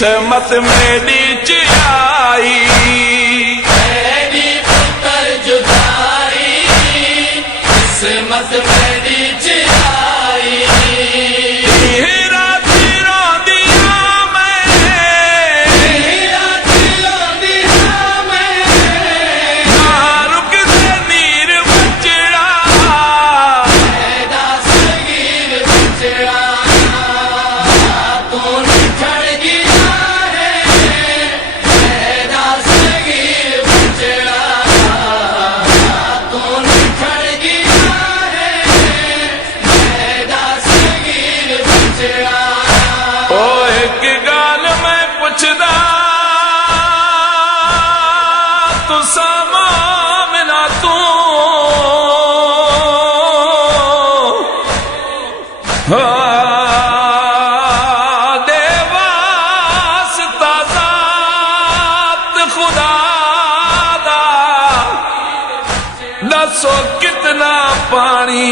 किस्मत मेरी चिराई, मेरी पुत्र जुदाई, किस्मत मेरी चिराई। हीरा चिरो दिया मैं, हीरा चिरो दिया मैं, नारुक से नीर बचड़ा, पैदा सगीर बचड़ा, तू निखर गया है, पैदा सगीर बचड़ा, तू निखर गया है, पैदा सगीर बचड़ा। ओ एक गाल मैं पुछदा तुसा मोमिना तू, दे वास्ता ज़ात खुदा दा, दसो कितना पानी